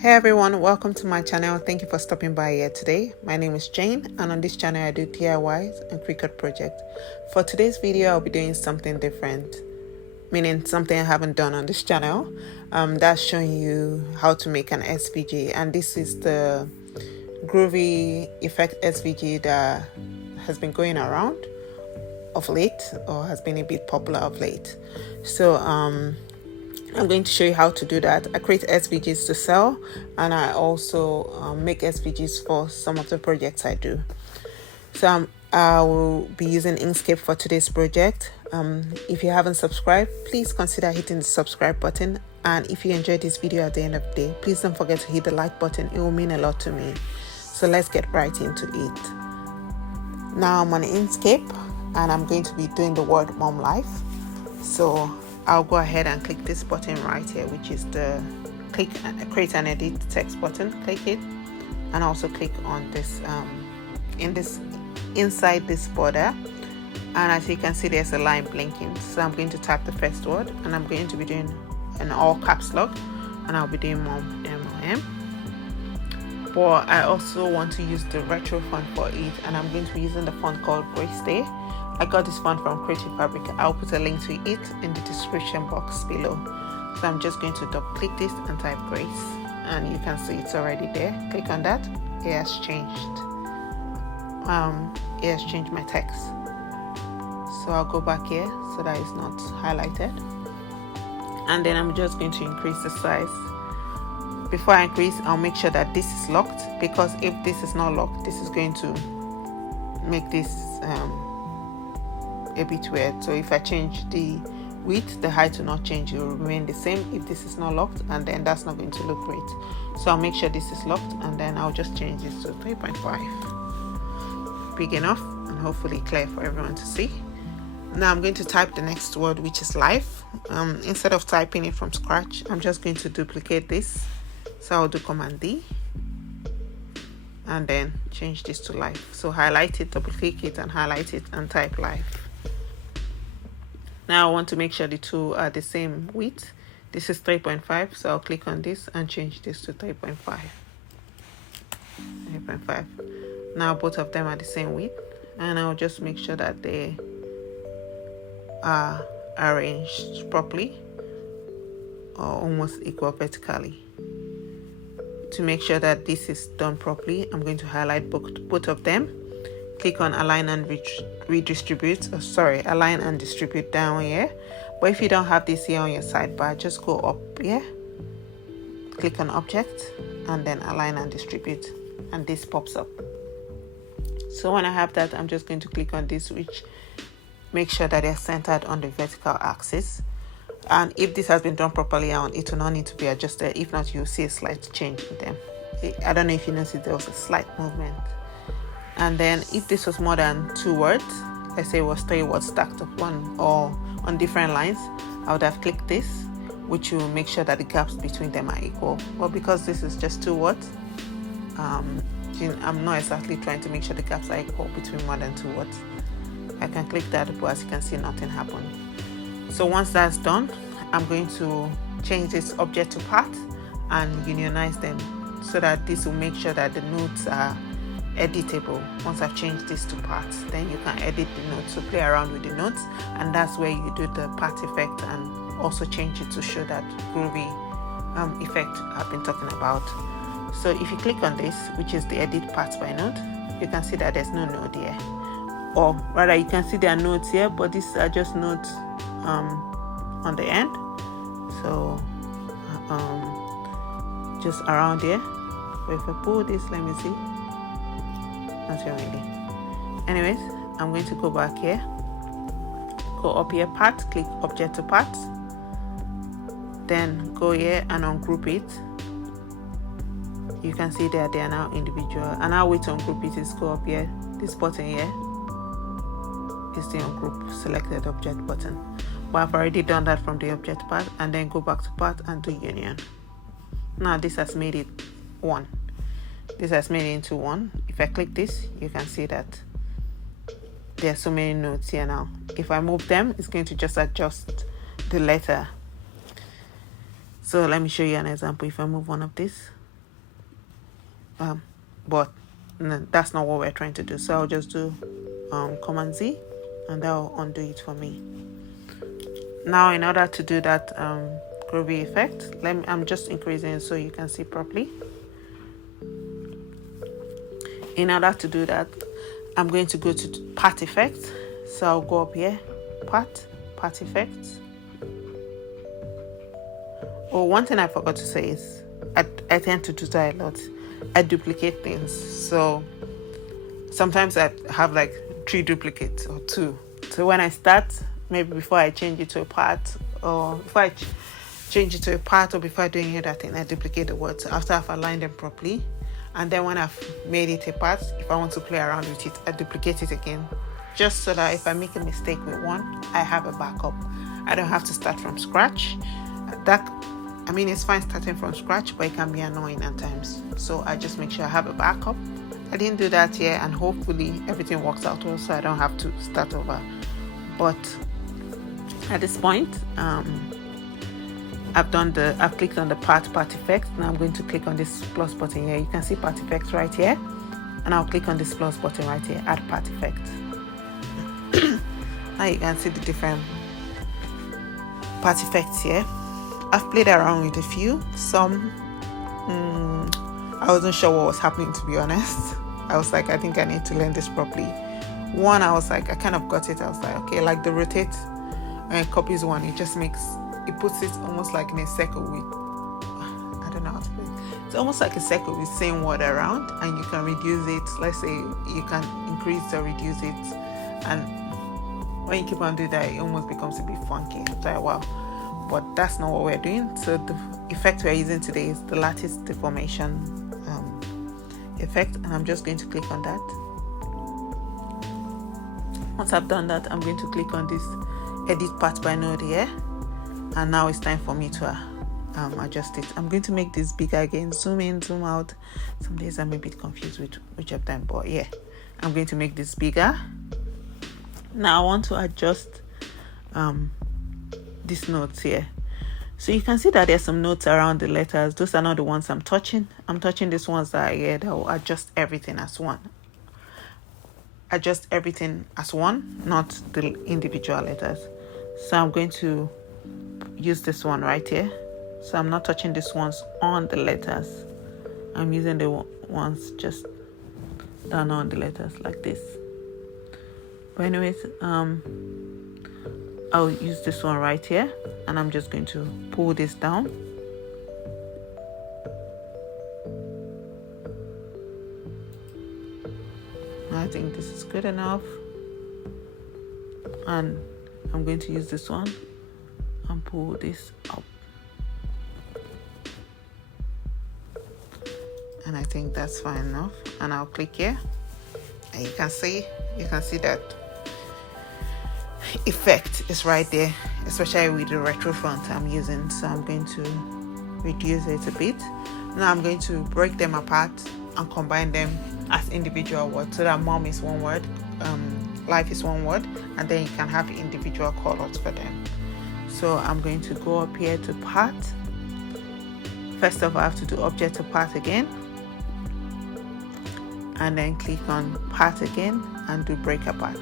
Hey everyone, welcome to my channel. Thank you for stopping by here today. My name is Jane, and on this channel I do DIYs and Cricut projects. For today's video, I'll be doing something different, meaning something I haven't done on this channel. That's showing you how to make an SVG, and this is the Groovy Effect SVG that has been going around of late, or has been a bit popular of late. So I'm going to show you how to do that. I create SVGs to sell, and I also make SVGs for some of the projects I do. So I will be using Inkscape for today's project. If you haven't subscribed, please consider hitting the subscribe button. And if you enjoyed this video at the end of the day, please don't forget to hit the like button. It will mean a lot to me. So let's get right into it. Now I'm on Inkscape, and I'm going to be doing the word mom life. So I'll go ahead and click this button right here, which is the create and edit text button. Click it, and also click on this inside this border, and as you can see there's a line blinking. So I'm going to type the first word, and I'm going to be doing an all caps lock, and I'll be doing mom M-O-M. But I also want to use the retro font for it, and I'm going to be using the font called Grace Day. I got this font from Creative Fabric. I'll put a link to it in the description box below. So I'm just going to double click this and type Grace, and you can see it's already there. Click on that. It has changed. It has changed my text. So I'll go back here so that it's not highlighted, and then I'm just going to increase the size. Before I increase, I'll make sure that this is locked, because if this is not locked, this is going to make this a bit weird. So if I change the width, the height will not change, it will remain the same if this is not locked, and then that's not going to look great. So I'll make sure this is locked, and then I'll just change this to 3.5. Big enough and hopefully clear for everyone to see. Now I'm going to type the next word, which is life. Instead of typing it from scratch, I'm just going to duplicate this. So I'll do Command D and then change this to life. So highlight it, double click it, and highlight it and type life. Now I want to make sure the two are the same width. This is 3.5, so I'll click on this and change this to 3.5. 3.5. Now both of them are the same width, and I'll just make sure that they are arranged properly or almost equal vertically. To make sure that this is done properly, I'm going to highlight both of them. Click on align and redistribute. Align and distribute down here. But if you don't have this here on your sidebar, just go up here, click on object, and then align and distribute, and this pops up. So when I have that, I'm just going to click on this, which make sure that they're centered on the vertical axis. And if this has been done properly, it will not need to be adjusted. If not, you'll see a slight change in them. I don't know if you noticed there was a slight movement. And then if this was more than 2 words, let's say it was 3 words stacked up one or on different lines, I would have clicked this, which will make sure that the gaps between them are equal. But because this is just 2 words, I'm not exactly trying to make sure the gaps are equal between more than 2 words. I can click that, but as you can see, nothing happened. So once that's done, I'm going to change this object to path and unionize them, so that this will make sure that the notes are editable. Once I've changed this to paths, then you can edit the notes, so play around with the notes, and that's where you do the path effect and also change it to show that groovy effect I've been talking about. So if you click on this, which is the edit paths by note, you can see that there's no node here, or rather you can see there are nodes here, but these are just nodes on the end. So just around here. So if I pull this, let me see. Not really. Anyways, I'm going to go back here, go up here, path, click object to path, then go here and ungroup it. You can see that they are now individual, and our way to ungroup it is go up here. This button here is the ungroup selected object button, but I've already done that from the object path, and then go back to path and do union. Now this has made it one. This has made it into one. If I click this, you can see that there are so many nodes here now. If I move them, it's going to just adjust the letter. So let me show you an example. If I move one of these, but that's not what we're trying to do. So I'll just do Command Z, and that'll undo it for me. Now in order to do that groovy effect, I'm just increasing it so you can see properly. In order to do that, I'm going to go to part effects. So I'll go up here, part effects. Oh, one thing I forgot to say is I tend to do that a lot. I duplicate things. So sometimes I have like 3 duplicates or 2. So when I start, maybe before I change it to a part, or before I change it to a part, or before I do any other thing, I duplicate the words after I've aligned them properly. And then when I've made it a part, if I want to play around with it, I duplicate it again. Just so that if I make a mistake with one, I have a backup. I don't have to start from scratch. It's fine starting from scratch, but it can be annoying at times. So I just make sure I have a backup. I didn't do that here, and hopefully everything works out well, so I don't have to start over. But at this point, I've clicked on the part effects. Now I'm going to click on this plus button here. You can see part effects right here, and I'll click on this plus button right here, add part effects. Now you can see the different part effects here. I've played around with a few. Some I wasn't sure what was happening, to be honest. I was like, I think I need to learn this properly. One, I was like, I kind of got it. I was like, okay, like the rotate and copies one, it puts it almost like in a circle with, I don't know how to put it. It's almost like a circle with same word around, and you can reduce it. Let's say you can increase or reduce it, and when you keep on doing that, it almost becomes a bit funky after a while. But that's not what we're doing. So the effect we're using today is the lattice deformation effect, and I'm just going to click on that. Once I've done that, I'm going to click on this edit part by node here, and now it's time for me to adjust it. I'm going to make this bigger again, zoom in, zoom out. Some days I'm a bit confused with which of them, but yeah, I'm going to make this bigger. Now I want to adjust these notes here. So you can see that there's some notes around the letters. Those are not the ones I'm touching. I'm touching these ones that are here that will adjust everything as one. Adjust everything as one, not the individual letters. So I'm going to use this one right here. So I'm not touching these ones on the letters. I'm using the ones just down on the letters like this. But anyways, I'll use this one right here, and I'm just going to pull this down. I think this is good enough, and I'm going to use this one and pull this up, and I think that's fine enough. And I'll click here, and you can see that effect is right there, especially with the retro font I'm using. So I'm going to reduce it a bit. Now I'm going to break them apart and combine them as individual words, so that mom is one word, life is one word, and then you can have individual colors for them. So I'm going to go up here to part. First of all, I have to do object to part again, and then click on part again and do break apart.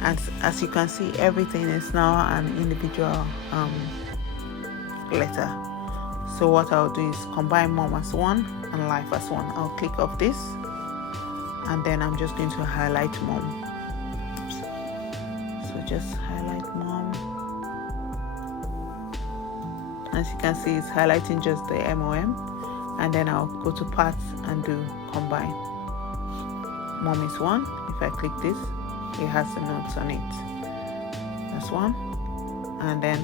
And as you can see, everything is now an individual letter. So what I'll do is combine mom as one and life as one. I'll click off this, and then I'm just going to highlight mom. So just highlight mom. As you can see, it's highlighting just the MOM, and then I'll go to parts and do combine. Mom is one. If I click this, it has the notes on it. That's one. And then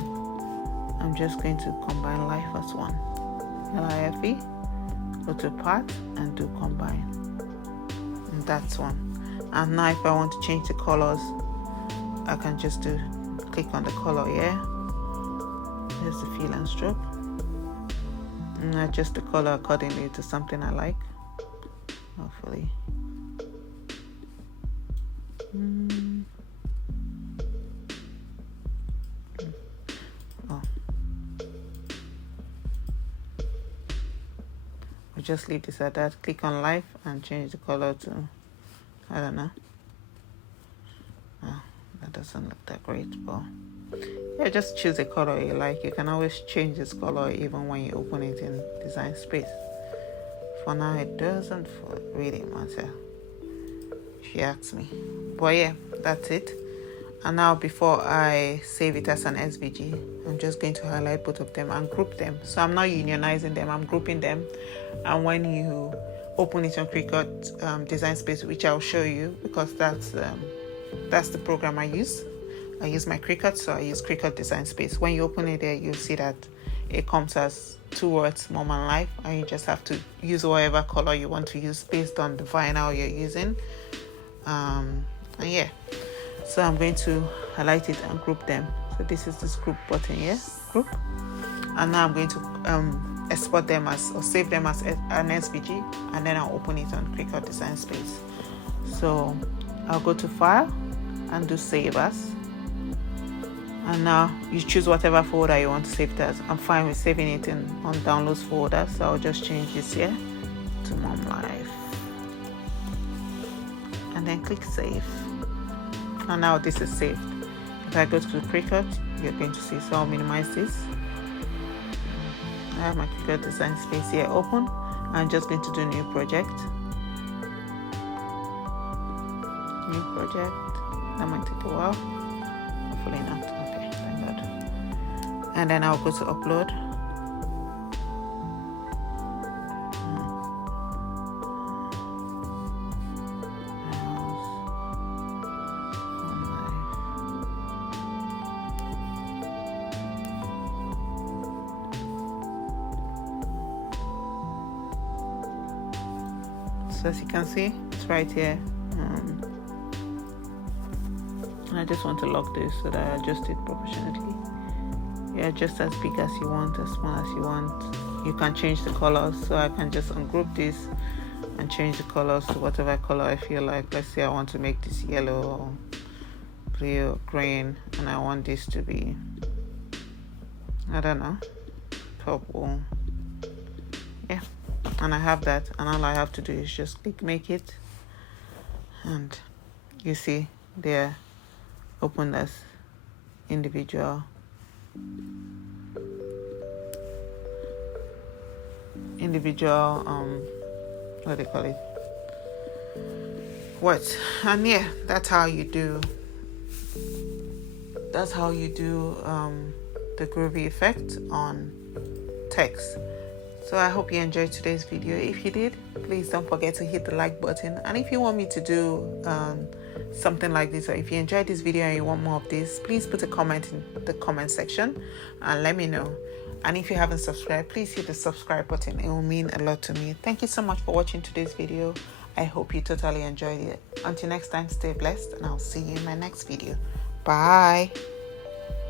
I'm just going to combine life as one. LIFE, go to part and do combine. And that's one. And now if I want to change the colors, I can just click on the color here. There's the fill and stroke. And adjust the color accordingly to something I like. Hopefully. we'll just leave this at that. Click on live and change the color to, I don't know. Oh, that doesn't look that great, but yeah, just choose a color you like. You can always change this color even when you open it in Design Space. For now, it doesn't really matter, if you ask me. But yeah, that's it. And now before I save it as an SVG, I'm just going to highlight both of them and group them. So I'm not unionizing them, I'm grouping them. And when you open it on Cricut Design Space, which I'll show you because that's the program I use. I use my Cricut, so I use Cricut Design Space. When you open it there, you'll see that it comes as 2 words, Mom and Life, and you just have to use whatever color you want to use based on the vinyl you're using. And yeah, so I'm going to highlight it and group them. So this is this group button here, group. And now I'm going to export them as, or save them as an SVG, and then I'll open it on Cricut Design Space. So I'll go to File and do Save As. And now you choose whatever folder you want to save it as. I'm fine with saving it on Downloads folder, so I'll just change this here to Mom Life. And then click Save. And now this is saved. If I go to Cricut, you're going to see, so I'll minimize this. I have my Cricut Design Space here open. I'm just going to do New Project. New Project. That might take a while. Hopefully not. Okay, thank God. And then I'll go to Upload. So as you can see, it's right here. I just want to lock this so that I adjust it proportionately. Yeah, just as big as you want, as small as you want. You can change the colors, so I can just ungroup this and change the colors to whatever color I feel like. Let's say I want to make this yellow or blue or green, and I want this to be, I don't know, purple. Yeah, and I have that, and all I have to do is just click Make It, and you see they're opened as individual what do they call it, what. And yeah, that's how you do the Groovy effect on text. So I hope you enjoyed today's video. If you did, please don't forget to hit the like button. And if you want me to do something like this, or if you enjoyed this video and you want more of this, please put a comment in the comment section and let me know. And if you haven't subscribed, please hit the subscribe button. It will mean a lot to me. Thank you so much for watching today's video. I hope you totally enjoyed it. Until next time, stay blessed, and I'll see you in my next video. Bye.